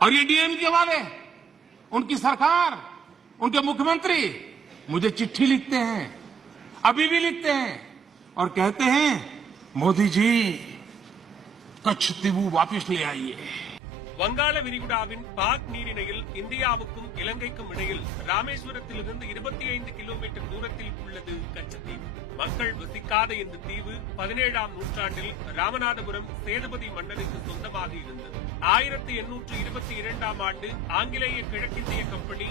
और ये डीएमके वाले, उनकी सरकार, उनके मुख्यमंत्री मुझे चिट्ठी लिखते हैं, अभी भी लिखते हैं और कहते हैं मोदी जी कच्छ तீவு वापस ले आइए। வங்காள விரிகுடாவின் பாக் நீரிணையில் இந்தியாவுக்கும் இலங்கைக்கும் இடையில் ராமேஸ்வரத்திலிருந்து 25 கிலோமீட்டர் தூரத்தில் உள்ளது கச்சத்தீவு. மக்கள் வசிக்காத இந்த தீவு 17ஆம் நூற்றாண்டில் ராமநாதபுரம் சேதுபதி மன்னனுக்கு சொந்தமாக இருந்தது. 1822ஆம் ஆண்டு ஆங்கிலேய கிழக்கிந்திய கம்பெனி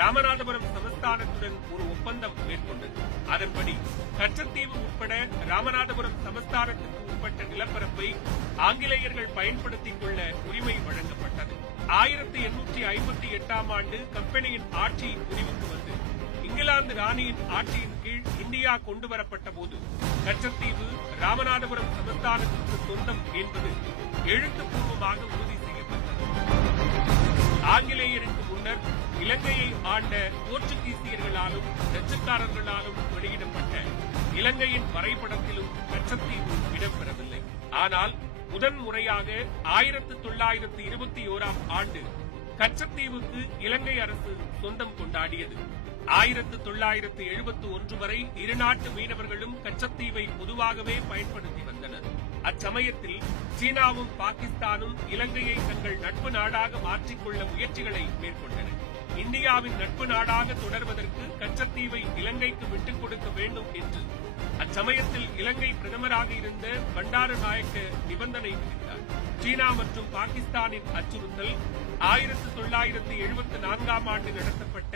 ராமநாதபுரம் சமஸ்தானத்துடன் ஒரு ஒப்பந்தம் மேற்கொண்டது. அதன்படி கச்சத்தீவு உட்பட ராமநாதபுரம் சமஸ்தானத்துக்கு உட்பட்ட நிலப்பரப்பை ஆங்கிலேயர்கள் பயன்படுத்திக் கொள்ள உரிமை வழங்கப்பட்டது. 1858ஆம் ஆண்டு கம்பெனியின் ஆட்சி முடிவுக்கு வந்து இங்கிலாந்து ராணியின் ஆட்சியின் கீழ் இந்தியா கொண்டுவரப்பட்ட போது கச்சத்தீவு ராமநாதபுரம் சமஸ்தானத்திற்கு சொந்தம் என்பது எழுத்துப்பூர்வமாக உறுதி செய்யப்பட்டது. ஆங்கிலேயருக்கு முன்னர் இலங்கையை ஆண்ட போர்ச்சுகீசியர்களாலும் டச்சுக்காரர்களாலும் வெளியிடப்பட்ட இலங்கையின் வரைபடத்திலும் கச்சத்தீவு இடம்பெறவில்லை. ஆனால் முதன்முறையாக 1921ஆம் ஆண்டு கச்சத்தீவுக்கு இலங்கை அரசு சொந்தம் கொண்டாடியது. 1971 வரை இருநாட்டு மீனவர்களும் கச்சத்தீவை பொதுவாகவே பயன்படுத்தி வந்தனர். அச்சமயத்தில் சீனாவும் பாகிஸ்தானும் இலங்கையை தங்கள் நட்பு நாடாக மாற்றிக்கொள்ள முயற்சிகளை மேற்கொண்டன. இந்தியாவின் நட்பு நாடாக தொடர்வதற்கு கச்சத்தீவை இலங்கைக்கு விட்டுக் கொடுக்க வேண்டும் என்று அச்சமயத்தில் இலங்கை பிரதமராக இருந்த பண்டார நாயக்க நிபந்தனை விதித்தார். சீனா மற்றும் பாகிஸ்தானின் அச்சுறுத்தல் 1974ஆம் ஆண்டு நடத்தப்பட்ட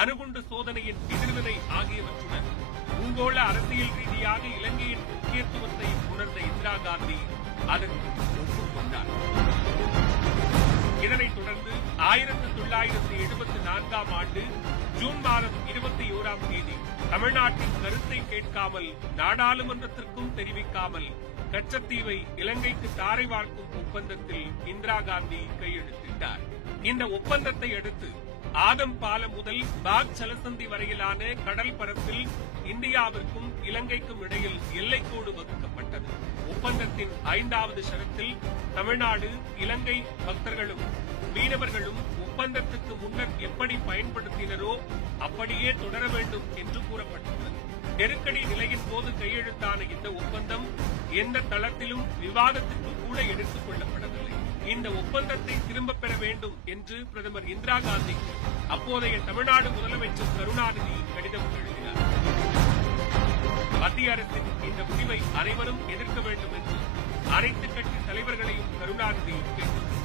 அணுகுண்டு சோதனையின் எதிர்வினை ஆகியவற்றுடன் பூகோள அரசியல் ரீதியாக இலங்கையின் முக்கியத்துவத்தை உணர்ந்த இந்திரா காந்தி அதற்கு ஒப்புக்கொண்டார். இதனைத் தொடர்ந்து 1974ஆம் ஆண்டு ஜூன் மாதம் 21ஆம் தேதி தமிழ்நாட்டின் கருத்தை கேட்காமல் நாடாளுமன்றத்திற்கும் தெரிவிக்காமல் கச்சத்தீவை இலங்கைக்கு தாரை வார்க்கும் ஒப்பந்தத்தில் இந்திரா காந்தி கையெழுத்திட்டார். இந்த ஒப்பந்தத்தை அடுத்து ஆதம் பாலம் முதல் பாக் ஜலசந்தி வரையிலான கடல் பரப்பில் இந்தியாவிற்கும் இலங்கைக்கும் இடையில் எல்லைக்கோடு வகுக்கப்பட்டது. ஒப்பந்தத்தின் 5வது ஷரத்தில் தமிழ்நாடு, இலங்கை பக்தர்களும் மீனவர்களும் ஒப்பந்தத்துக்கு முன்னர் எப்படி பயன்படுத்தினரோ அப்படியே தொடர வேண்டும் என்று கூறப்பட்டுள்ளது. நெருக்கடி நிலையின் போது கையெழுத்தான இந்த ஒப்பந்தம் எந்த தளத்திலும் விவாதத்திற்கு கூட எடுத்துக் கொள்ளப்படவில்லை. இந்த ஒப்பந்தத்தை திரும்பப் பெற வேண்டும் என்று பிரதமர் இந்திரா காந்தி அப்போதைய தமிழ்நாடு முதலமைச்சர் கருணாநிதி கடிதம் எழுதினார். மத்திய அரசின் இந்த முடிவை அனைவரும் எதிர்க்க வேண்டும் என்று அனைத்து கட்சி தலைவர்களையும் கருணாநிதி கேட்டுள்ளார்.